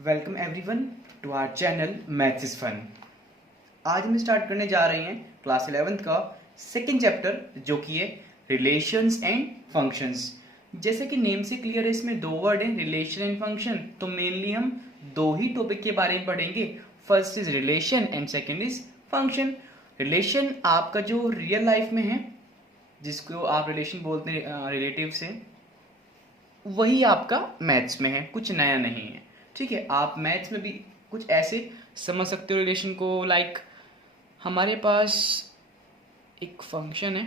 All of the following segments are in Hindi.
Welcome everyone to our channel maths is fun. आज हम स्टार्ट करने जा रहे हैं क्लास 11th का सेकंड चैप्टर जो कि है रिलेशंस एंड फंक्शंस। जैसे कि नेम से क्लियर है, इसमें दो वर्ड हैं, रिलेशन एंड फंक्शन। तो मेनली हम दो ही टॉपिक के बारे में पढ़ेंगे। First is relation and second is function. Relation आपका जो रियल लाइफ में है, जिसको आप रिलेशन बोलते हैं रिलेटिव से, वही आपका मैथ्स में है, कुछ नया नहीं है। ठीक है, आप मैथ्स में भी कुछ ऐसे समझ सकते हो रिलेशन को। लाइक हमारे पास एक फंक्शन है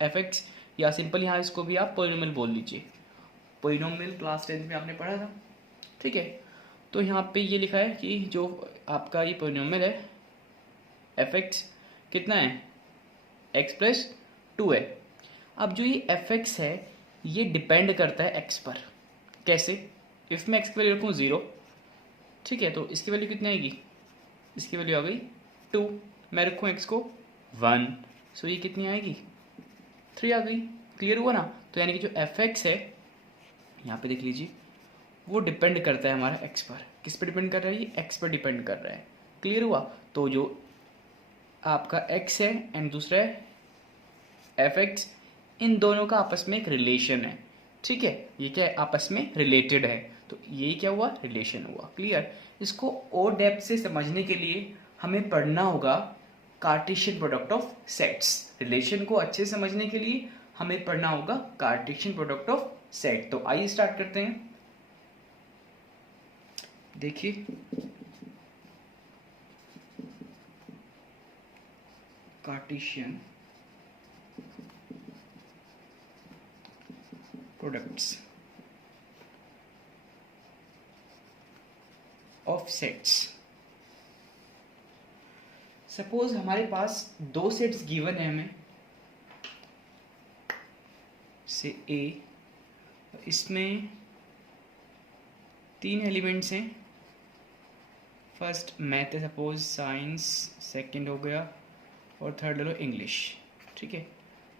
एफ एक्स, या सिंपल यहाँ इसको भी आप पोलिनोमियल बोल लीजिए। पोलिनोमियल क्लास 10th में आपने पढ़ा था। ठीक है, तो यहाँ पे ये लिखा है कि जो आपका ये पोलिनोमियल है एफ एक्स कितना है, एक्स प्लस 2 है। अब जो ये एफ एक्स है ये डिपेंड करता है एक्स पर। कैसे? इफ मैं एक्स की वैल्यू रखूँ 0, ठीक है, तो इसकी वैल्यू कितनी आएगी, इसकी वैल्यू आ गई 2। मैं रखूँ एक्स को 1, सो ये कितनी आएगी 3 आ गई। क्लियर हुआ ना? तो यानी कि जो एफ एक्स है यहाँ पे देख लीजिए, वो डिपेंड करता है हमारा एक्स पर। किस पर डिपेंड कर रहा है? ये एक्स पर डिपेंड कर रहा है। क्लियर हुआ? तो जो आपका एक्स है एंड दूसरा है एफ एक्स, इन दोनों का आपस में एक रिलेशन है। ठीक है, ये क्या है, आपस में रिलेटेड है। तो ये क्या हुआ, रिलेशन हुआ। क्लियर? इसको और डेप्थ से समझने के लिए हमें पढ़ना होगा Cartesian product of sets. Relation को अच्छे से समझने के लिए हमें पढ़ना होगा कार्टेशियन प्रोडक्ट ऑफ सेट। तो आइए स्टार्ट करते हैं। देखिए Cartesian products of sets. Suppose हमारे पास दो सेट्स गिवन है हमें से ए, इसमें 3 एलिमेंट्स हैं। फर्स्ट मैथ है, सपोज साइंस, सेकंड हो गया और थर्ड ले लो इंग्लिश। ठीक है,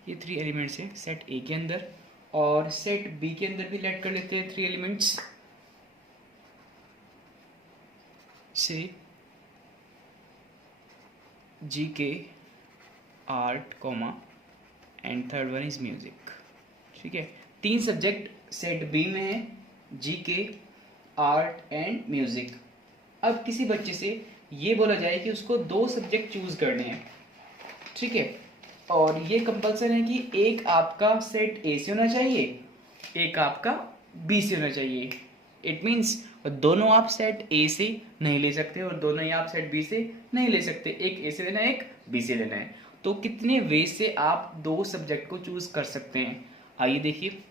ये 3 एलिमेंट्स हैं सेट ए के अंदर, और सेट बी के अंदर भी लेट कर लेते हैं 3 एलिमेंट्स से जी के, art comma and third one is music. ठीक है, 3 सब्जेक्ट सेट बी में है, जी के, आर्ट एंड म्यूजिक। अब किसी बच्चे से ये बोला जाए कि उसको 2 सब्जेक्ट चूज करने हैं। ठीक है, और ये कंपल्सन है कि एक आपका सेट ए से होना चाहिए, एक आपका बी से होना चाहिए। इट मीन्स दोनों आप सेट ए से नहीं ले सकते और दोनों ही आप सेट बी से नहीं ले सकते। एक ए से लेना है, एक बी से लेना है। तो कितने वे से आप 2 सब्जेक्ट को चूज कर सकते हैं? आइए देखिए।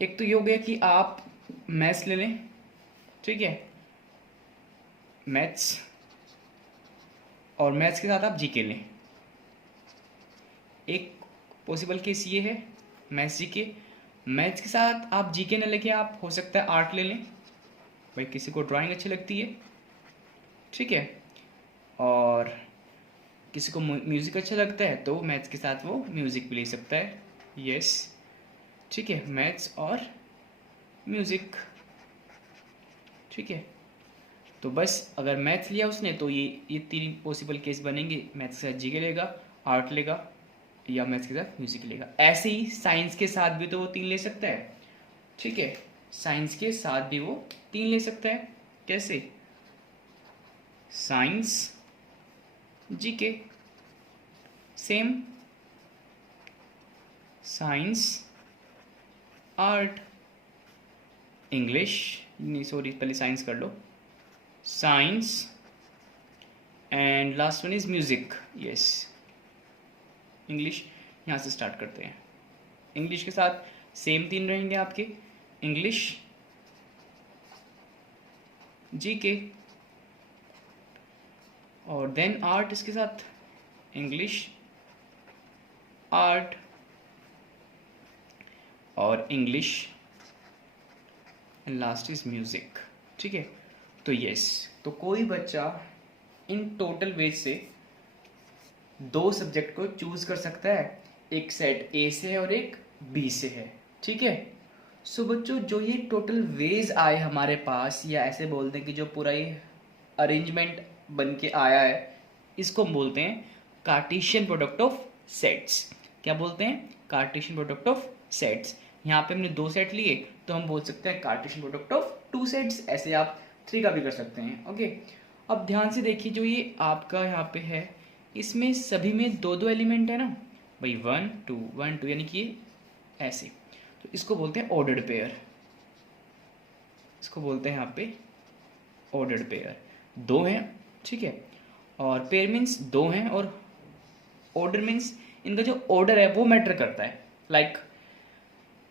एक तो ये हो गया कि आप मैथ्स ले लें। ठीक है, मैथ्स, और मैथ्स के साथ आप जीके लें। एक पॉसिबल केस ये है मैथ्स जीके। मैथ्स के साथ आप जीके न लेके आप हो सकता है आर्ट ले लें, भाई किसी को ड्राइंग अच्छी लगती है। ठीक है, और किसी को म्यूज़िक अच्छा लगता है तो मैथ्स के साथ वो म्यूज़िक भी ले सकता है। यस, ठीक है, मैथ्स और म्यूज़िक। ठीक है, तो बस अगर मैथ्स लिया उसने तो ये 3 पॉसिबल केस बनेंगे। मैथ्स के साथ जीके लेगा, आर्ट लेगा, या मैथ्स के साथ म्यूजिक लेगा। ऐसे ही साइंस के साथ भी तो वो 3 ले सकता है। ठीक है, साइंस के साथ भी वो 3 ले सकता है। कैसे? Science GK, same science art, English, नहीं सॉरी पहले साइंस कर लो, science and last one is music. Yes, English. यहाँ से स्टार्ट करते हैं। इंग्लिश के साथ सेम 3 रहेंगे आपके, इंग्लिश, जीके, और देन आर्ट इसके साथ, इंग्लिश, आर्ट और English, and last is music. ठीक है, तो यस, तो कोई बच्चा इन टोटल वेज से 2 सब्जेक्ट को चूज कर सकता है। एक सेट ए से है और एक बी से है। ठीक है, सो बच्चों जो ये टोटल वेज आए हमारे पास, या ऐसे बोलते हैं कि जो पूरा ये अरेंजमेंट बन के आया है, इसको हम बोलते हैं कार्टेशियन प्रोडक्ट ऑफ सेट्स। क्या बोलते हैं? Cartesian product of sets. यहाँ पे हमने 2 सेट लिए तो हम बोल सकते हैं कार्टेशियन प्रोडक्ट ऑफ 2 सेट्स। ऐसे आप 3 का भी कर सकते हैं। ओके, अब ध्यान से देखिए जो ये आपका यहाँ पे है, इसमें सभी में 2-2 एलिमेंट है ना भाई, 1 2 1 2, यानी कि ये ऐसे, तो इसको बोलते हैं ऑर्डर्ड पेयर। इसको बोलते हैं यहाँ पे ऑर्डर्ड पेयर। 2 हैं, ठीक है, और पेयर मीन्स 2 हैं, और ऑर्डर मीन्स इनका जो ऑर्डर है वो मैटर करता है। लाइक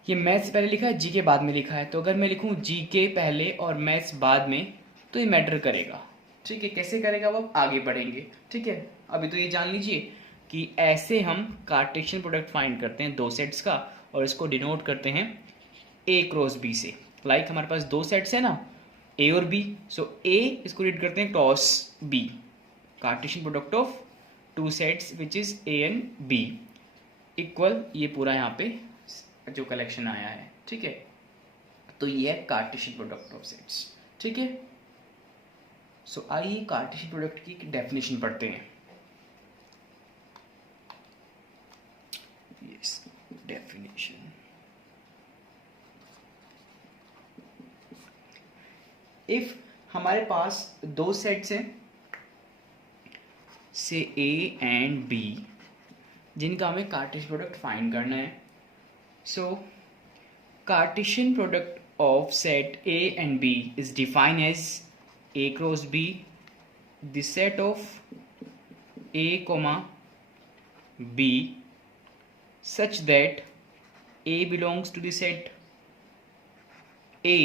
ये मैथ्स पहले लिखा है, जी के बाद में लिखा है, तो अगर मैं लिखूँ जी के पहले और मैथ्स बाद में तो ये मैटर करेगा। ठीक है, कैसे करेगा वो आगे बढ़ेंगे। ठीक है, अभी तो ये जान लीजिए कि ऐसे हम कार्टेशियन प्रोडक्ट फाइंड करते हैं 2 सेट्स का, और इसको डिनोट करते हैं ए क्रॉस बी से। लाइक हमारे पास 2 सेट्स है ना, ए और बी, सो ए इसको रीड करते हैं cross B, Cartesian product of 2 sets which is A and B equal ये पूरा यहाँ पे जो कलेक्शन आया है। ठीक है, तो ये है कार्टेशियन प्रोडक्ट ऑफ सेट्स। ठीक है, सो आइए कार्टेशियन प्रोडक्ट की डेफिनेशन पढ़ते हैं। Yes, definition. इफ हमारे पास 2 सेट्स हैं से ए एंड बी, जिनका हमें कार्टेशियन प्रोडक्ट फाइंड करना है, so Cartesian product of set A and B is defined as A cross B, the set of A comma B such that A belongs to the set A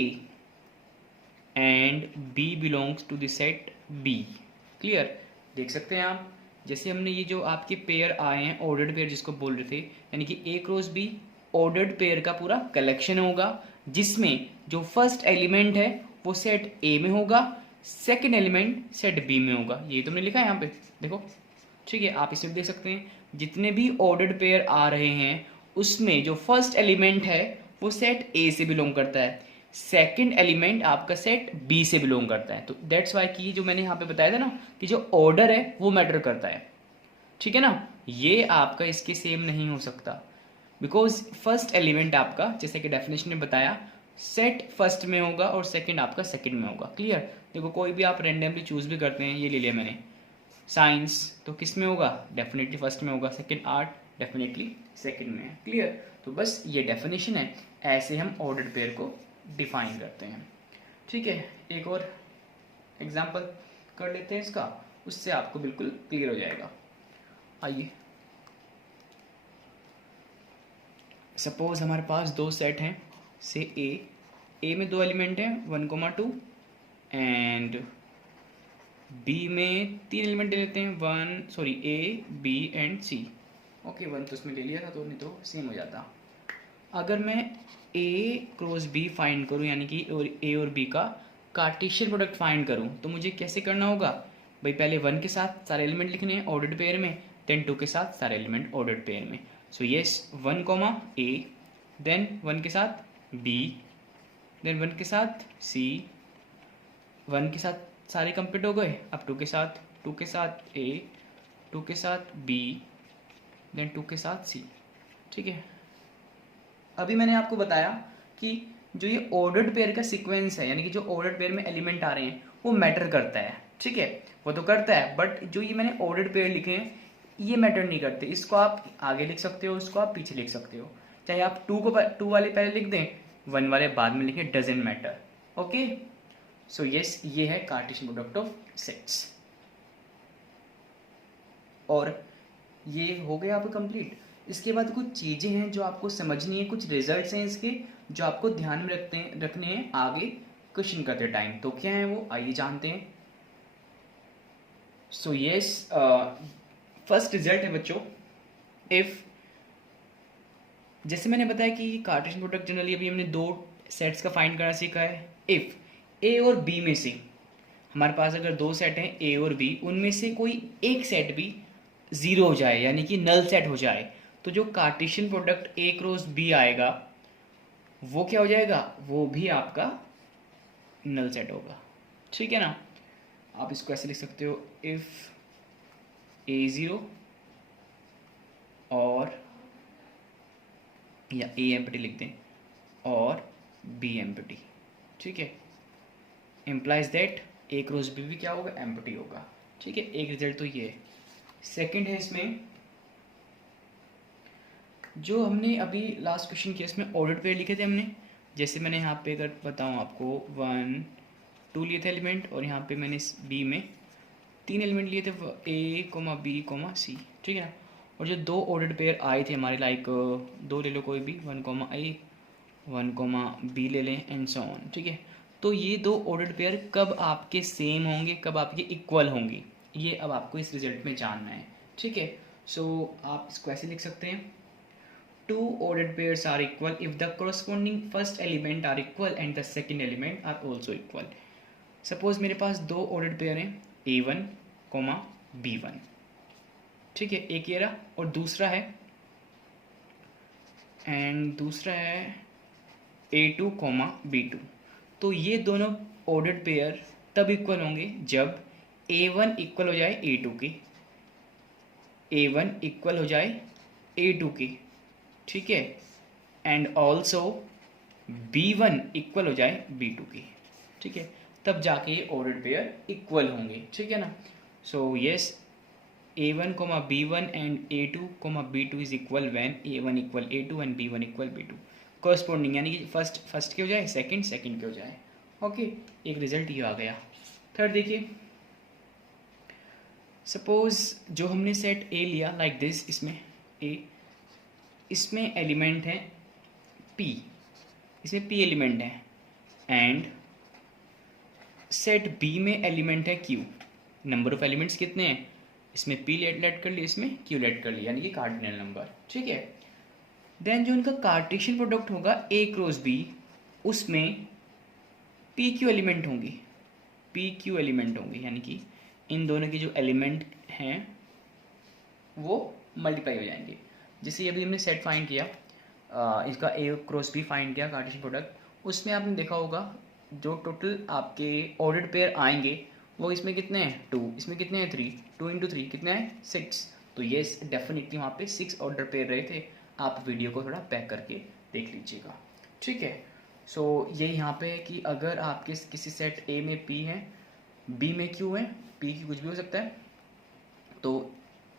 and B belongs to the set B। Clear? देख सकते हैं आप, जैसे हमने ये जो आपके पेयर आए हैं ऑर्डर्ड पेयर जिसको बोल रहे थे, यानी कि A cross B ordered pair का पूरा कलेक्शन होगा, जिसमें जो फर्स्ट एलिमेंट है वो सेट ए में होगा, सेकंड एलिमेंट सेट बी में होगा। ये तुमने लिखा है यहाँ पे, देखो। ठीक है, आप इसमें देख सकते हैं जितने भी ऑर्डर्ड पेयर आ रहे हैं उसमें जो फर्स्ट एलिमेंट है वो सेट ए से बिलोंग करता है, सेकंड एलिमेंट आपका सेट बी से बिलोंग करता है। तो दैट्स वाई कि जो मैंने यहाँ पे बताया था ना कि जो ऑर्डर है वो मैटर करता है। ठीक है ना, ये आपका इसके सेम नहीं हो सकता, बिकॉज फर्स्ट एलिमेंट आपका जैसे कि डेफिनेशन में बताया सेट फर्स्ट में होगा और सेकंड आपका सेकंड में होगा। क्लियर? देखो कोई भी आप रेंडमली चूज भी करते हैं, ये ले लिया मैंने साइंस, तो किस में होगा? डेफिनेटली फर्स्ट में होगा, सेकंड आर्ट डेफिनेटली सेकंड में है। क्लियर? तो बस ये डेफिनेशन है, ऐसे हम ऑर्डर्ड पेयर को डिफाइन करते हैं। ठीक है, एक और एग्जाम्पल कर लेते हैं इसका, उससे आपको बिल्कुल क्लियर हो जाएगा। आइए, सपोज हमारे पास 2 सेट हैं से ए में 2 एलिमेंट हैं 1, 2 एंड बी में 3 एलिमेंट ले लेते हैं A B and C. Okay, 1 तो उसमें ले लिया था तो नहीं तो सेम हो जाता। अगर मैं ए क्रॉस बी फाइंड करूं, यानी कि ए और बी का कार्टेशियन प्रोडक्ट फाइंड करूं, तो मुझे कैसे करना होगा भाई? पहले 1 के साथ सारे एलिमेंट लिखने हैं ऑर्डर्ड पेयर में, देन 2 के साथ सारे एलिमेंट ऑर्डर्ड पेयर में। सो यस, 1 कॉमा ए, देन 1 के साथ बी, देन 1 के साथ सी, 1 के साथ सारे कंप्लीट हो गए। अब 2 के साथ ए, 2 के साथ बी, देन 2 के साथ सी। ठीक है, अभी मैंने आपको बताया कि जो ये ऑर्डर्ड पेयर का सीक्वेंस है, यानी कि जो ऑर्डर्ड पेयर में एलिमेंट आ रहे हैं वो मैटर करता है। ठीक है, वो तो करता है, बट जो ये मैंने ऑर्डर्ड पेयर लिखे हैं ये मैटर नहीं करते। इसको आप आगे लिख सकते हो, इसको आप पीछे लिख सकते हो, चाहे आप 2 वाले पहले लिख दें, 1 वाले बाद में लिखें, doesn't matter. Okay, so yes, ये है कार्टेशियन प्रोडक्ट ऑफ सेट्स। और ये हो गया आपको कंप्लीट। इसके बाद कुछ चीज़ें हैं जो आपको समझनी है, कुछ रिजल्ट्स हैं इसके जो आपको ध्यान में रखने हैं आगे क्वेश्चन करते टाइम। तो क्या है वो, आइए जानते हैं। सो यस, फर्स्ट रिजल्ट है बच्चों, इफ जैसे मैंने बताया कि कार्टेशियन प्रोडक्ट जनरली अभी हमने 2 सेट्स का फाइंड करना सीखा है। इफ ए और बी में से हमारे पास अगर 2 सेट हैं ए और बी, उनमें से कोई एक सेट भी 0 हो जाए, यानी कि नल सेट हो जाए, तो जो Cartesian product A cross B आएगा वो क्या हो जाएगा, वो भी आपका नल सेट होगा, ठीक है ना। आप इसको ऐसे लिख सकते हो, इफ़ A0 और या A एम्प्टी लिख दें और B एम्प्टी, ठीक है, implies that A cross B भी क्या होगा, एम्प्टी होगा, ठीक है। एक रिजल्ट तो ये है। सेकंड है इसमें जो हमने अभी लास्ट क्वेश्चन किया, इसमें ऑर्डर्ड पेयर लिखे थे हमने। जैसे मैंने यहाँ पे अगर बताऊँ आपको 1 2 लिए थे एलिमेंट, और यहाँ पे मैंने इस बी में 3 एलिमेंट लिए थे, A, B, C, ठीक है ना। और जो 2 ऑर्डर्ड पेयर आए थे हमारे, लाइक 2 ले लो कोई भी, 1, A 1, B ले लें एंड सो ऑन, ठीक है। तो ये 2 ऑर्डर्ड पेयर कब आपके सेम होंगे, कब आपके इक्वल होंगे, ये अब आपको इस रिजल्ट में जानना है, ठीक है। सो आप इसको ऐसे लिख सकते हैं, 2 ordered pairs are equal if the corresponding first element are equal and the second element are also equal. Suppose मेरे पास 2 ordered pair हैं, A1, B1, ठीक है, एक ये रहा, और दूसरा है A2, B2। तो ये दोनों ordered pair तब इक्वल होंगे जब A1 इक्वल हो जाए A2 की, A1 इक्वल हो जाए A2 की, ठीक है, एंड ऑल्सो B1 इक्वल हो जाए B2 की, ठीक है, तब जाके ये ऑर्डर्ड पेयर इक्वल होंगे, ठीक है ना। So yes, A1, B1 and A2, B2 is equal when A1 equal A2 and B1 equal B2, corresponding, यानी कि फर्स्ट के हो जाए, सेकंड के हो जाए, ओके। एक रिजल्ट ये आ गया। थर्ड देखिए, सपोज जो हमने सेट A लिया लाइक दिस, इसमें A, इसमें एलिमेंट है P, इसमें P एलिमेंट है, एंड सेट B में एलिमेंट है Q। नंबर ऑफ एलिमेंट्स कितने हैं, इसमें P लेट कर लिया, इसमें Q लेट कर लिया, यानी कि कार्डिनल नंबर, ठीक है। देन जो इनका कार्टेशियन प्रोडक्ट होगा A क्रॉस B, उसमें PQ एलिमेंट होंगी, PQ एलिमेंट होंगी, यानी कि इन दोनों के जो एलिमेंट हैं वो मल्टीप्लाई हो जाएंगे। जैसे अभी हमने सेट फाइंड किया, इसका A क्रॉस B फाइंड किया कार्टेशियन प्रोडक्ट, उसमें आपने देखा होगा जो टोटल आपके ऑर्डर्ड पेयर आएंगे वो इसमें कितने हैं 2, इसमें कितने हैं 3, 2 इंटू 3 कितने हैं 6। तो ये डेफिनेटली वहाँ पे 6 ऑर्डर पेयर रहे थे। आप वीडियो को थोड़ा बैक करके देख लीजिएगा, ठीक है। सो ये यहाँ पे है कि अगर आपके किसी सेट A में P है, B में Q है, P की कुछ भी हो सकता है, तो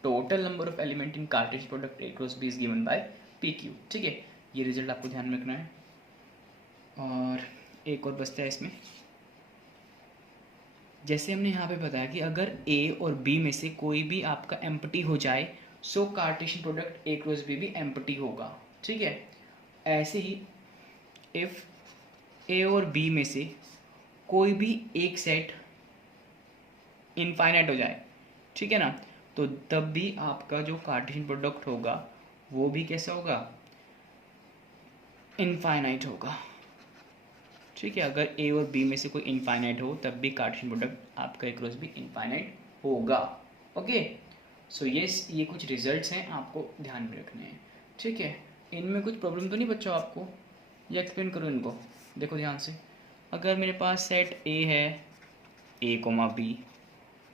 total number of element in Cartesian product A cross B is given bye PQ, ठीक है। ये रिजल्ट आपको ध्यान में रखना है। और एक और बचता है इसमें, जैसे हमने यहाँ पे बताया कि अगर A और B में से कोई भी आपका एम्प्टी हो जाए, so Cartesian product A cross B भी एम्प्टी होगा, ठीक है। ऐसे ही इफ A और B में से कोई भी एक सेट इनफाइनाइट हो जाए, ठीक है ना, तो तब भी आपका जो कार्टेशियन प्रोडक्ट होगा वो भी कैसा होगा, इनफाइनाइट होगा, ठीक है। अगर A और B में से कोई इनफाइनाइट हो तब भी कार्टेशियन प्रोडक्ट आपका A क्रॉस B इनफाइनाइट होगा, ओके। सो यस, ये कुछ रिजल्ट्स हैं, आपको ध्यान में रखने हैं, ठीक है। इनमें कुछ प्रॉब्लम तो नहीं बच्चों आपको, या एक्सप्लेन करूँ इनको, देखो ध्यान से। अगर मेरे पास सेट A है A, B,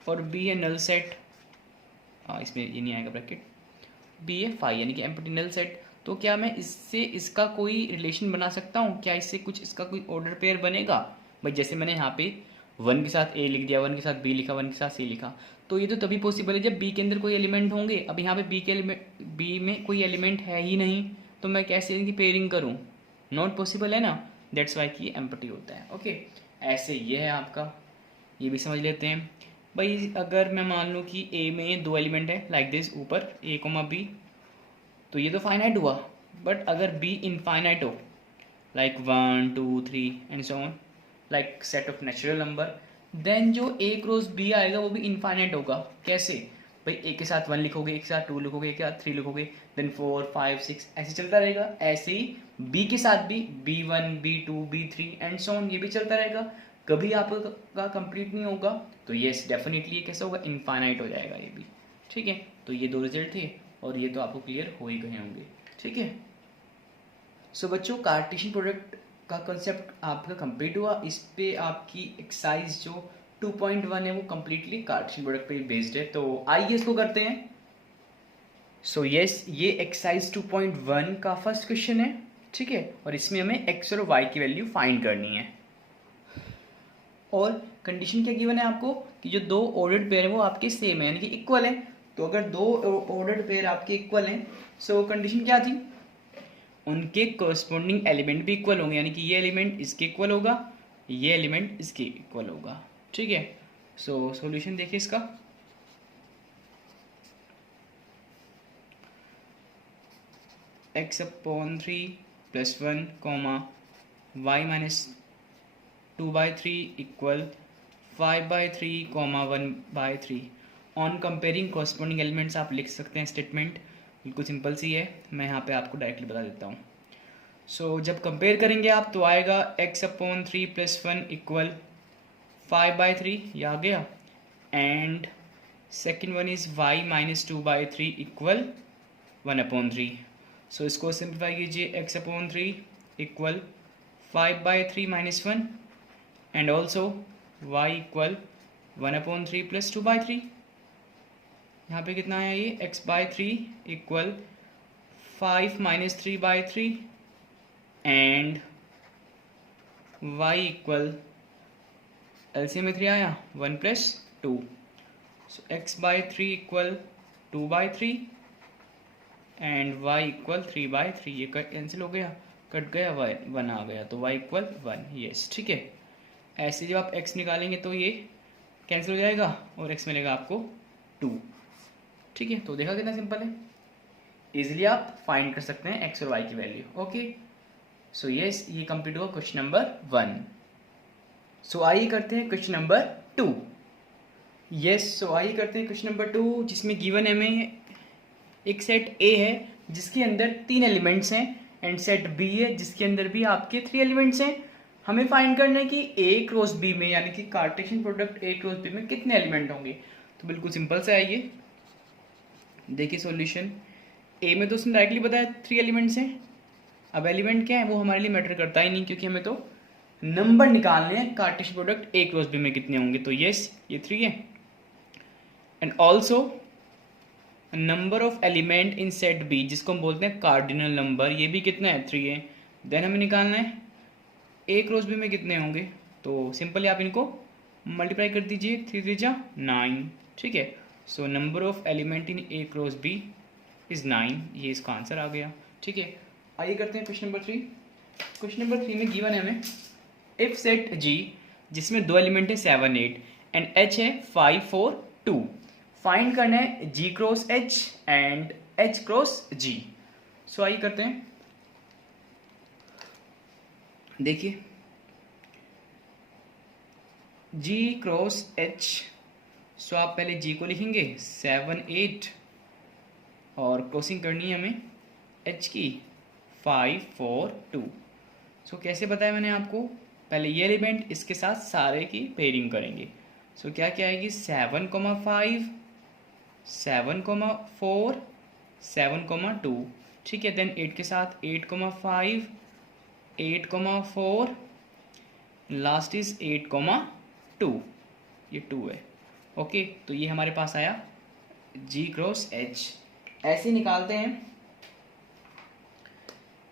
और B है नल सेट, इसमें ये नहीं आएगा ब्रैकेट, B है फाई, यानी कि एम्प्टी नल सेट, तो क्या मैं इससे इसका कोई रिलेशन बना सकता हूँ, क्या इससे कुछ इसका कोई ऑर्डर पेयर बनेगा भाई। जैसे मैंने यहाँ पे 1 के साथ A लिख दिया, 1 के साथ B लिखा, 1 के साथ C लिखा, तो ये तो तभी पॉसिबल है जब B के अंदर कोई एलिमेंट होंगे। अब यहाँ पे B में कोई एलिमेंट है ही नहीं, तो मैं कैसे इनकी पेयरिंग करूँ, नॉट पॉसिबल है ना, दैट्स वाई कि एम्प्टी होता है, ओके। ऐसे ये है आपका, ये भी समझ लेते हैं भाई। अगर मैं मान लूँ कि A में 2 एलिमेंट है लाइक दिस, ऊपर A, B, तो ये तो फाइनाइट हुआ, बट अगर B इनफाइनाइट हो like 1 2 3 and so on, like set of natural number, then जो A क्रॉस B आएगा वो भी इनफाइनाइट होगा। कैसे भाई, A के साथ 1 लिखोगे, A के साथ 2 लिखोगे, A के साथ 3 लिखोगे, देन 4 5 6 ऐसे चलता रहेगा। ऐसे ही B के साथ भी B1 B2 B3 and so on, ये भी चलता रहेगा, कभी आपका कंप्लीट नहीं होगा। तो यस, डेफिनेटली ये कैसा होगा, इनफाइनाइट हो जाएगा ये भी, ठीक है। तो ये 2 रिजल्ट थे और ये तो आपको क्लियर हो ही गए होंगे, ठीक है। सो बच्चों कार्टेशियन प्रोडक्ट का कंसेप्ट आपका कंप्लीट हुआ। इस पे आपकी एक्सरसाइज जो 2.1 है वो कम्प्लीटली कार्टेशियन प्रोडक्ट पे बेस्ड है। तो आइए इसको करते हैं। सो यस, ये एक्सरसाइज 2.1 का फर्स्ट क्वेश्चन है, ठीक है। और इसमें हमें एक्स और वाई की वैल्यू फाइंड करनी है। और कंडीशन क्या गिवन है आपको कि जो दो ऑर्डर्ड पेयर है वो आपके सेम है, यानी कि इक्वल है। तो अगर दो ऑर्डर्ड पेयर आपके इक्वल हैं, सो कंडीशन क्या थी, उनके कोरस्पोंडिंग एलिमेंट भी इक्वल होंगे, यानी कि ये एलिमेंट इसके इक्वल होगा, ये एलिमेंट इसके इक्वल होगा, ठीक है। सो सॉल्यूशन देखिए इसका। x/3 + 1 y-2/3 equal 5/3 1/3। On comparing corresponding elements आप लिख सकते हैं स्टेटमेंट, बिल्कुल सिंपल सी है। मैं यहाँ पे आपको डायरेक्टली बता देता हूँ। सो जब कंपेयर करेंगे आप तो आएगा x/3 + 1 इक्वल 5/3, ये आ गया। And second one is y-2/3 equal 1/3। सो इसको सिंप्लीफाई कीजिए, x/3 equal 5/3 - 1 and also y equal 1/3 + 2/3। यहाँ पे कितना आया ये x/3 equal 5 - 3/3 and y equal LCM में 3 आया 1 + 2। सो x/3 equal 2/3 and y equal 3/3। ये कैंसिल हो गया, कट गया, 1 आ गया, तो y इक्वल 1। यस, ठीक है। ऐसे जब आप x निकालेंगे तो ये कैंसिल हो जाएगा और x मिलेगा आपको 2, ठीक है। तो देखा कितना सिंपल है, इजीली आप फाइंड कर सकते हैं x और y की वैल्यू। ओके, सो यस, ये कंप्लीट हुआ क्वेश्चन नंबर 1। सो आइए करते हैं क्वेश्चन नंबर 2। यस, सो आइए करते हैं क्वेश्चन नंबर 2, जिसमें गिवन है हमें एक सेट A है जिसके अंदर 3 एलिमेंट्स हैं एंड सेट B है जिसके अंदर भी आपके 3 एलिमेंट्स हैं। हमें फाइंड करना है कि A क्रॉस B में, यानी कि Cartesian product A cross B में कितने एलिमेंट होंगे। तो बिल्कुल सिंपल से आइए देखिए सॉल्यूशन। A में तो उसने डायरेक्टली बताया 3 एलिमेंट्स हैं। अब एलिमेंट क्या है वो हमारे लिए मैटर करता ही नहीं, क्योंकि हमें तो नंबर निकालने हैं Cartesian product A cross B में कितने होंगे। तो यस, ये 3 है and also number of element in set B, जिसको हम बोलते हैं कार्डिनल नंबर, ये भी कितना है 3 है। देन हमें निकालना है ए क्रॉस बी में कितने होंगे। तो सिंपली आप इनको मल्टीप्लाई कर दीजिए, 3 3 जा 9, ठीक है। So number of element in A cross B is 9, ये इसका आंसर आ गया, ठीक है। आइए करते हैं क्वेश्चन नंबर 3। क्वेश्चन नंबर 3 में गिवन है हमें इफ सेट जी जिसमें 2 एलिमेंट है 7 8 एंड एच है 5 4 2। फाइंड करना है G cross H and H cross G। सो आइए करते हैं। देखिए G क्रॉस H, सो आप पहले G को लिखेंगे 7 8 और क्रॉसिंग करनी है हमें H की 5 4 2। सो कैसे बताया मैंने आपको, पहले ये एलिमेंट इसके साथ सारे की पेयरिंग करेंगे। सो क्या क्या आएगी 7 5 7 4 7 2, ठीक है। देन 8 के साथ 8 5 8 4, लास्ट इज 8 2, ये 2 है। ओके, तो ये हमारे पास आया G क्रॉस H। ऐसे निकालते हैं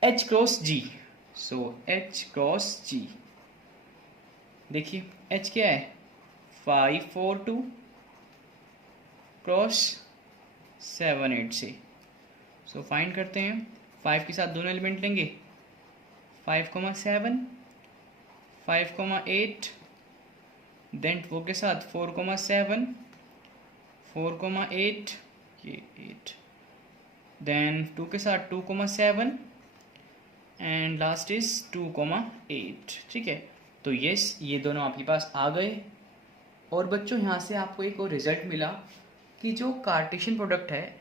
H क्रॉस G। सो H क्रॉस G, देखिए H क्या है 5 4 2 क्रॉस 7 8 से। सो फाइंड करते हैं, 5 के साथ दोनों एलिमेंट लेंगे 5 7 5 8, देन 4 के साथ 4 7 4 8, ये 8, देन 2 के साथ 2 7 एंड लास्ट इज 2 8, ठीक है। तो यस, ये दोनों आपके पास आ गए। और बच्चों यहाँ से आपको एक और रिजल्ट मिला कि जो कार्टेशियन प्रोडक्ट है,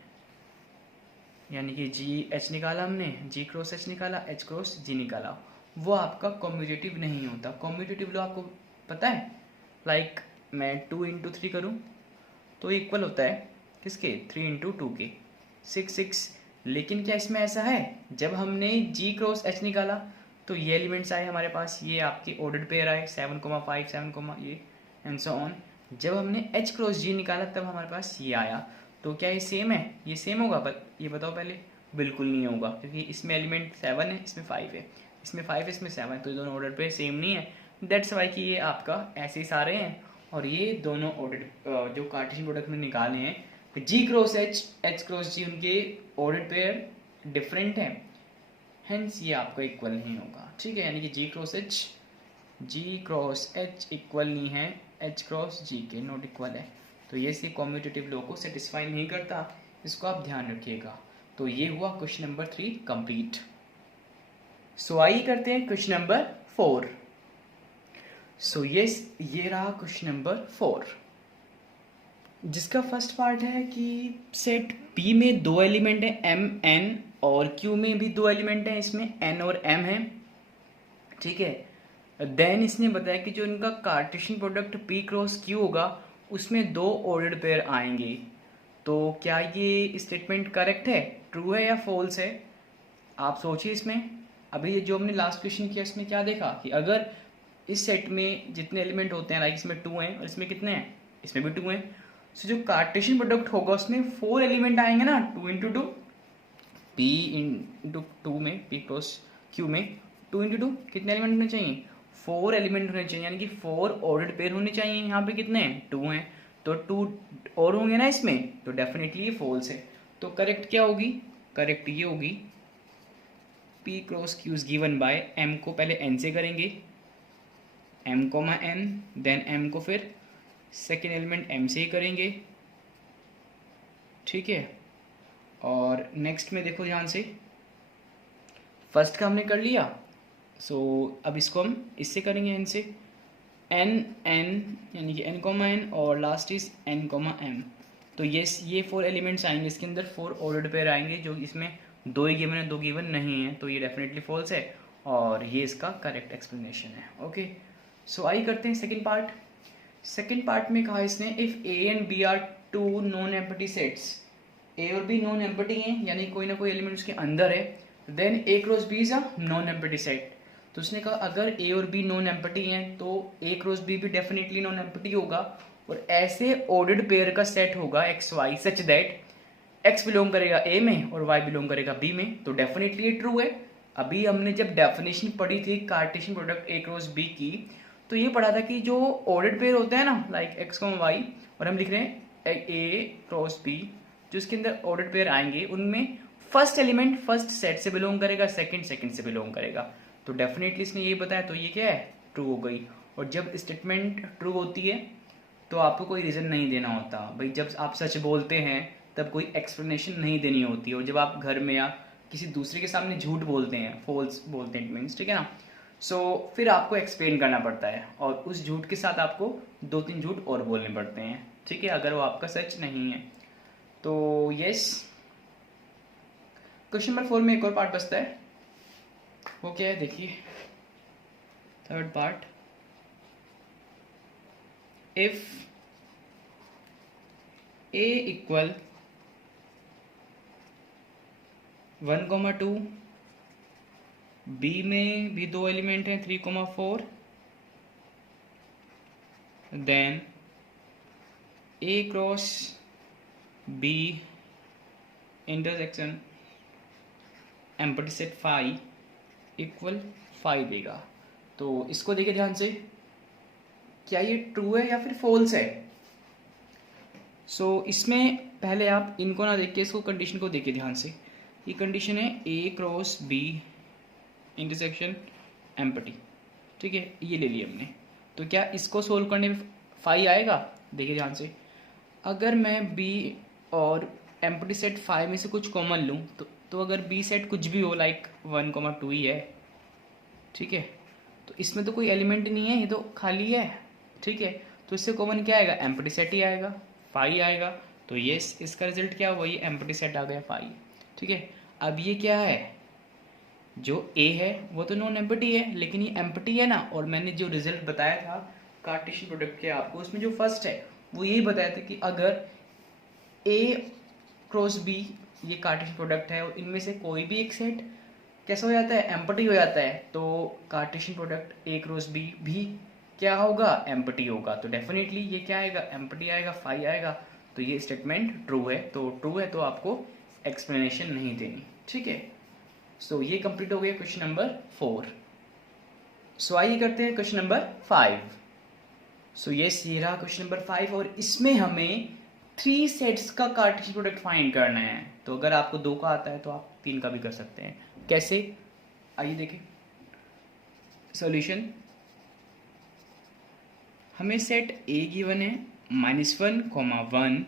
यानी कि जी एच निकाला हमने, जी क्रॉस एच निकाला, एच क्रॉस जी निकाला, वो आपका कॉम्यूटेटिव नहीं होता। कॉम्यूटेटिव लो आपको पता है, लाइक मैं 2 × 3 करूँ तो इक्वल होता है किसके 3 × 2 के, 6 6 लेकिन क्या इसमें ऐसा है, जब हमने G क्रॉस H निकाला तो ये एलिमेंट्स आए हमारे पास, ये आपके ऑर्डर्ड पेयर आए 7,5 7, ये एंड सो ऑन। जब हमने H क्रॉस G निकाला तब हमारे पास ये आया। तो क्या ये सेम है, ये सेम होगा? ये बताओ पहले। बिल्कुल नहीं होगा, क्योंकि इसमें एलिमेंट 7 है, इसमें 5 है, इसमें 5 है, इसमें 7, तो ये दोनों ऑर्डर पे सेम नहीं है। दैट्स वाई कि ये आपका ऐसे ही सारे हैं, और ये दोनों ऑर्डर जो कार्टेशियन प्रोडक्ट में निकाले हैं G cross H cross G, उनके ऑर्डर पेयर डिफरेंट हैं, हेंस ये आपका इक्वल नहीं होगा। ठीक है, यानी कि G क्रॉस H इक्वल नहीं है H क्रॉस G के, नॉट इक्वल है। तो ये सी कॉम्यूटेटिव लॉ को सेटिस्फाई नहीं करता, इसको आप ध्यान रखिएगा। तो ये हुआ क्वेश्चन नंबर 3 कंप्लीट। सो आइए करते हैं क्वेश्चन नंबर 4। सो ये रहा क्वेश्चन नंबर 4, जिसका फर्स्ट पार्ट है कि सेट P में दो एलिमेंट हैं M N, और Q में भी दो एलिमेंट हैं, इसमें N और M है। ठीक है, देन इसने बताया कि जो इनका Cartesian product P cross Q होगा उसमें दो ऑर्डर्ड पेयर आएंगे। तो क्या ये स्टेटमेंट करेक्ट है, ट्रू है या फॉल्स है? आप सोचिए इसमें। अभी ये जो हमने लास्ट क्वेश्चन किया इसमें क्या देखा कि अगर इस सेट में जितने एलिमेंट होते हैं, लाइक इसमें 2 हैं और इसमें कितने हैं, इसमें भी 2 हैं, सो जो कार्टेशियन प्रोडक्ट होगा उसमें 4 एलिमेंट आएंगे ना, 2 इंटू 2, P इंटू 2 में, P क्रॉस Q में 2 इंटू 2 कितने एलिमेंट होने चाहिए? 4 एलिमेंट होने चाहिए, यानी कि 4 ऑर्डर्ड पेयर होने चाहिए। यहाँ पे कितने हैं? 2 हैं, तो 2 और होंगे ना इसमें, तो डेफिनेटली ये फॉल्स है। तो करेक्ट क्या होगी? करेक्ट ये होगी P cross Q is given by M को पहले N से करेंगे, M comma N, then M को फिर सेकेंड एलिमेंट M से ही करेंगे। ठीक है, और नेक्स्ट में देखो ध्यान से, फर्स्ट का हमने कर लिया, सो अब इसको हम इससे करेंगे N से, N यानी कि N कोमा N, और last is N comma M। तो ये 4 एलिमेंट्स आएंगे, इसके अंदर 4 ऑर्डर्ड पेयर आएंगे, जो इसमें 2 ही गिवन है, 2 गिवन नहीं है, तो ये डेफिनेटली फॉल्स है, और ये इसका करेक्ट एक्सप्लेनेशन है। ओके, सो आइए करते हैं सेकेंड पार्ट। सेकेंड पार्ट में कहा इसने, if A and B are 2 non empty sets, A और B नॉन एम्प्टी हैं, यानी कोई ना कोई एलिमेंट उसके अंदर है, then A cross B is a non empty set. तो उसने कहा अगर A और B नॉन एम्प्टी हैं तो A क्रॉस B भी डेफिनेटली नॉन एम्प्टी होगा, और ऐसे ऑर्डर्ड पेयर का सेट होगा XY such that X belong करेगा A में और Y बिलोंग करेगा B में, तो डेफिनेटली ये ट्रू है। अभी हमने जब डेफिनेशन पढ़ी थी Cartesian product A cross B की, तो ये पढ़ा था कि जो ऑर्डर्ड पेयर होते हैं ना, लाइक X, Y, और हम लिख रहे हैं A क्रॉस B, जो इसके अंदर ऑर्डर्ड पेयर आएंगे उनमें फर्स्ट एलिमेंट फर्स्ट सेट से बिलोंग करेगा, सेकंड से बिलोंग करेगा। तो डेफिनेटली इसने यही बताया, तो ये क्या है? ट्रू हो गई। और जब स्टेटमेंट ट्रू होती है तो आपको कोई रीज़न नहीं देना होता भाई, जब आप सच बोलते हैं तब कोई एक्सप्लेनेशन नहीं देनी होती है, और जब आप घर में या किसी दूसरे के सामने झूठ बोलते हैं, फॉल्स बोलते हैं, इट मीन्स, ठीक है ना, सो फिर आपको एक्सप्लेन करना पड़ता है, और उस झूठ के साथ आपको 2-3 झूठ और बोलने पड़ते हैं, ठीक है, अगर वो आपका सच नहीं है। तो यस, क्वेश्चन नंबर 4 में एक और पार्ट बचता है, वो क्या है देखिए, third part, if A equal 1,2, B में भी 2 एलिमेंट हैं 3,4, then A cross B intersection empty set 5 equal 5 देगा। तो इसको देखिए ध्यान से, क्या ये ट्रू है या फिर फॉल्स है? सो इसमें पहले आप इनको ना देख के इसको कंडीशन को देखिए ध्यान से। ये कंडीशन है A cross B intersection empty, ठीक है, ये ले लिया हमने। तो क्या इसको सोल्व करने में 5 आएगा? देखिए ध्यान से, अगर मैं B और एम्प्टी सेट 5 में से कुछ कॉमन लूँ तो अगर B सेट कुछ भी हो, लाइक 1,2 ही है, ठीक है, तो इसमें तो कोई एलिमेंट नहीं है, ये तो खाली है, ठीक है, तो इससे कॉमन क्या आएगा? एम्प्टी सेट ही आएगा, 5 आएगा। तो ये इसका रिजल्ट क्या हुआ? ये एम्प्टी सेट आ गया 5, ठीक है। अब ये क्या है? जो A है वो तो नॉन एम्प्टी है, लेकिन ये एम्प्टी है ना, और मैंने जो रिजल्ट बताया था कार्टेशियन प्रोडक्ट के आपको, उसमें जो फर्स्ट है वो यही बताया था कि अगर A क्रॉस B ये कार्टेशियन प्रोडक्ट है और इनमें से कोई भी एक सेट कैसा हो जाता है, एम्प्टी हो जाता है, तो Cartesian product A cross B भी क्या होगा, एम्प्टी होगा। तो डेफिनेटली ये क्या आएगा, एम्प्टी आएगा, फाई आएगा। तो ये स्टेटमेंट ट्रू है, तो ट्रू है तो आपको एक्सप्लेनेशन नहीं देनी, ठीक है। सो ये कंप्लीट हो गया क्वेश्चन नंबर 4। सो आइए करते हैं क्वेश्चन नंबर 5। सो ये रहा क्वेश्चन नंबर 5 और इसमें हमें 3 सेट्स का कार्टेशियन प्रोडक्ट फाइंड करना है। तो अगर आपको 2 का आता है तो आप 3 का भी कर सकते हैं। कैसे, आइए देखें सॉल्यूशन। हमें सेट ए गिवन है -1, 1।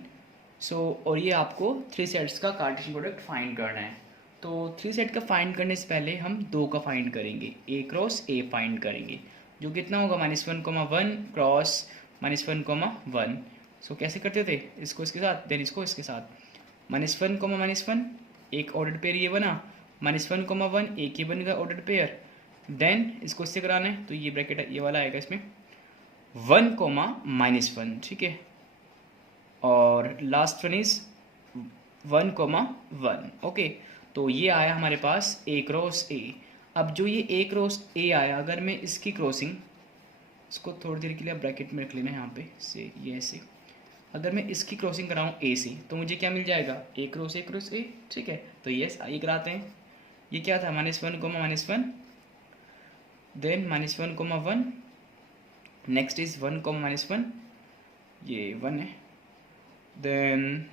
सो और ये आपको 3 सेट्स का कार्टेशियन प्रोडक्ट फाइंड करना है। तो 3 सेट का फाइंड करने से पहले हम 2 का फाइंड करेंगे, ए क्रॉस ए फाइंड करेंगे, जो कितना होगा -1, 1 क्रॉस -1, 1। सो कैसे करते थे, इसको इसके साथ, देन इसको इसके साथ, -1, -1 एक ऑर्डर्ड पेयर ये बना, -1, 1 एक ये बनेगा ऑर्डर्ड पेयर। देन इसको इससे कराना है तो ये ब्रैकेट ये वाला आएगा इसमें 1, -1, ठीक है। और लास्ट वन इज 1, 1, ओके। तो ये आया हमारे पास ए क्रॉस ए। अब जो ये ए क्रॉस ए आया, अगर मैं इसकी क्रॉसिंग, इसको थोड़ी देर के लिए ब्रैकेट में रख लेना है यहाँ पे से, ये ऐसे, अगर मैं इसकी क्रॉसिंग कराऊँ ए से तो मुझे क्या मिल जाएगा, ए क्रॉस ए, ठीक है। तो यस आइए कराते हैं। ये क्या था, -1, -1, देन -1, 1, नेक्स्ट इज 1, -1, ये 1 है, देन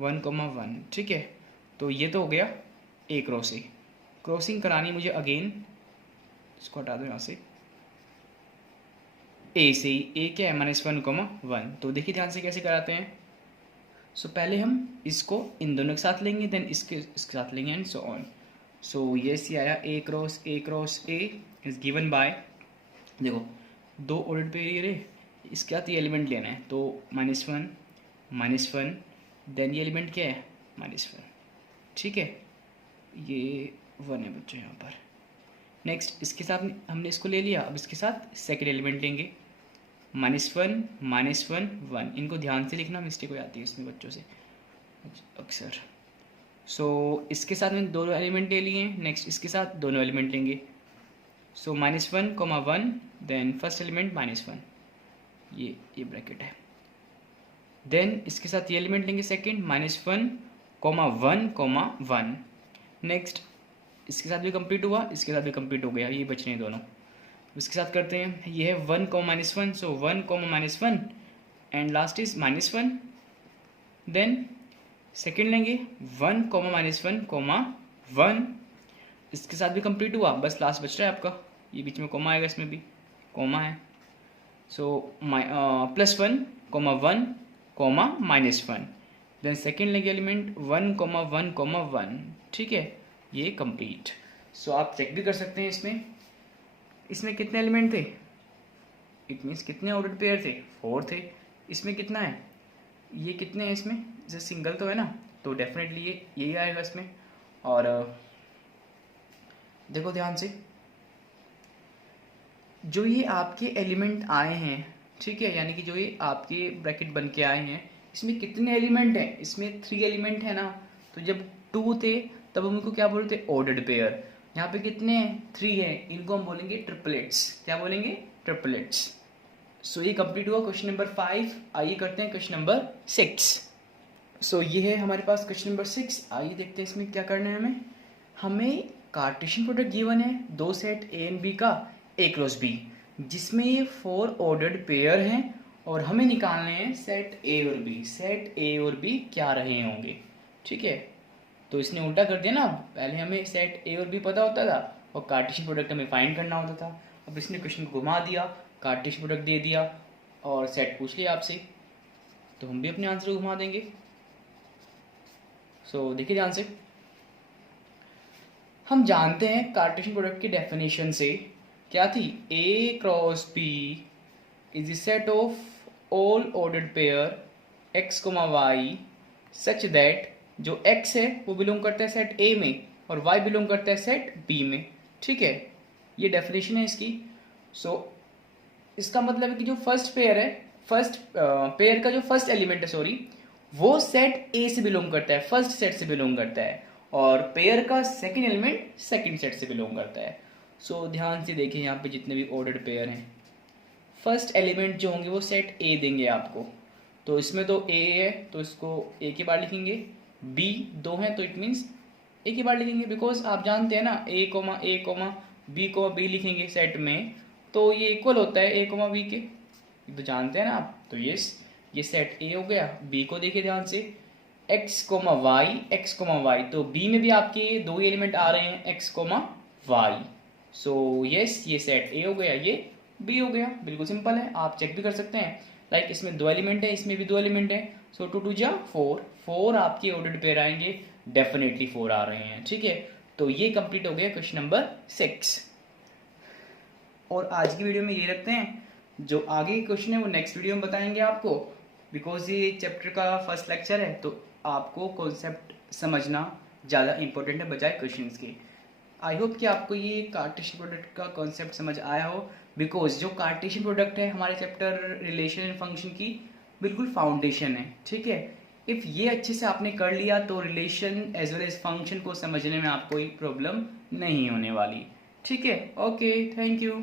1, 1, ठीक है। तो ये तो हो गया ए क्रॉस ए। क्रॉसिंग करानी मुझे अगेन, इसको हटा दो यहाँ से, ए से ही, ए क्या है -1, 1। तो देखिए ध्यान से कैसे कराते हैं। सो पहले हम इसको इन दोनों के साथ लेंगे, देन इसके साथ लेंगे एंड सो ऑन। सो ये सी आया A cross A is given by, देखो 2 ऑर्डर्ड पेयर ये रहे, इसके साथ ये एलिमेंट लेना है, तो -1, -1, देन ये एलिमेंट क्या है, -1, ठीक है। ये 1 है बच्चों यहाँ पर। नेक्स्ट इसके साथ हमने इसको ले लिया, अब इसके साथ सेकेंड एलिमेंट लेंगे, -1, -1, 1। इनको ध्यान से लिखना, मिस्टेक हो जाती है इसमें बच्चों से अक्सर। सो इसके साथ मैंने दोनों एलिमेंट ले लिए हैं, नेक्स्ट इसके साथ दोनों एलिमेंट लेंगे। सो -1, 1, देन फर्स्ट एलिमेंट -1, ये ब्रैकेट है। देन इसके साथ ये एलिमेंट लेंगे सेकेंड, -1, 1, 1। नेक्स्ट इसके साथ भी कंप्लीट हुआ, इसके साथ भी कंप्लीट हो गया, ये बच रहे हैं दोनों। इसके साथ करते हैं, ये है 1, -1, so 1, -1 and last is -1। Then second लेंगे 1, -1, 1। इसके साथ भी कंप्लीट हुआ, बस लास्ट बच रहा है आपका, ये बीच में कोमा आएगा, इसमें भी कोमा है। सो +1, 1, -1। देन सेकेंड लेंगे एलिमेंट 1, 1, 1, ठीक है, ये कंप्लीट। सो आप चेक भी कर सकते हैं इसमें कितने एलिमेंट थे, इट मीन्स कितने ऑर्डर्ड पेयर थे, 4 थे। इसमें कितना है, ये कितने हैं इसमें, जैसे सिंगल तो है ना, तो डेफिनेटली ये यही आएगा इसमें। और देखो ध्यान से, जो ये आपके एलिमेंट आए हैं, ठीक है, यानी कि जो ये आपके ब्रैकेट बन के आए हैं, इसमें कितने एलिमेंट हैं, इसमें 3 एलिमेंट है ना। तो जब 2 थे तब हम इनको क्या बोलते थे, ऑर्डर्ड पेयर। यहाँ पे कितने हैं, 3 हैं, इनको हम बोलेंगे ट्रिपलेट्स। क्या बोलेंगे, ट्रिपलेट्स। सो ये कंप्लीट हुआ क्वेश्चन नंबर 5। आइए करते हैं क्वेश्चन नंबर 6। सो ये है हमारे पास क्वेश्चन नंबर 6। आइए देखते हैं इसमें क्या करना है। हमें कार्टेशियन प्रोडक्ट गिवन है 2 सेट ए एंड बी का, ए क्रॉस बी, जिसमें ये 4 ऑर्डर्ड पेयर हैं और हमें निकालने हैं सेट ए और बी। सेट ए और बी क्या रहे होंगे, ठीक है। तो इसने उल्टा कर दिया ना, पहले हमें सेट ए और बी पता होता था और कार्टेशियन प्रोडक्ट हमें फाइंड करना होता था। अब इसने क्वेश्चन को घुमा दिया, कार्टेशियन प्रोडक्ट दे दिया और सेट पूछ लिया आपसे, तो हम भी अपने आंसर को घुमा देंगे। सो देखिए ध्यान से, हम जानते हैं कार्टेशियन प्रोडक्ट की डेफिनेशन से क्या थी, A cross B is the set of all ordered pair x, y such that जो x है वो बिलोंग करता है सेट A में और y बिलोंग करता है सेट B में, ठीक है। ये डेफिनेशन है इसकी। सो इसका मतलब है कि जो फर्स्ट पेयर है, फर्स्ट पेयर का जो फर्स्ट एलिमेंट है, सॉरी, वो सेट ए से बिलोंग करता है, फर्स्ट सेट से बिलोंग करता है, और पेयर का सेकंड एलिमेंट सेकंड सेट से बिलोंग करता है। सो ध्यान से देखिए यहाँ पे जितने भी ऑर्डर्ड पेयर हैं, फर्स्ट एलिमेंट जो होंगे वो सेट ए देंगे आपको। तो इसमें तो ए है तो इसको ए के बार लिखेंगे, बी दो हैं तो इट मीन्स ए के बार लिखेंगे, बिकॉज आप जानते हैं ना ए बी लिखेंगे सेट में तो ये इक्वल होता है ए बी के, ये तो जानते हैं ना आप। तो ये सेट ए हो गया। बी को देखिए ध्यान से, एक्स वाई, तो बी में भी आपके दो ही एलिमेंट आ रहे हैं एक्स वाई। सो यस, ये सेट ए हो गया, ये बी हो गया। बिल्कुल सिंपल है, आप चेक भी कर सकते हैं। लाइक इसमें दो एलिमेंट है, इसमें भी दो एलिमेंट है, सो 2 2 जा 4 आपके ऑर्डर्ड पेयर आएंगे, डेफिनेटली 4 आ रहे हैं। ठीक है, तो ये कंप्लीट हो गया क्वेश्चन नंबर 6। और आज की वीडियो में ये रखते हैं, जो आगे क्वेश्चन है वो नेक्स्ट वीडियो में बताएंगे आपको, बिकॉज ये चैप्टर का फर्स्ट लेक्चर है तो आपको कॉन्सेप्ट समझना ज़्यादा इंपॉर्टेंट है बजाय क्वेश्चंस के। आई होप कि आपको ये कार्टेशियन प्रोडक्ट का कॉन्सेप्ट समझ आया हो, बिकॉज जो कार्टेशियन प्रोडक्ट है हमारे चैप्टर रिलेशन एंड फंक्शन की बिल्कुल फाउंडेशन है। ठीक है, इफ़ ये अच्छे से आपने कर लिया तो relation as well as function को समझने में आपको कोई प्रॉब्लम नहीं होने वाली। ठीक है, ओके, थैंक यू।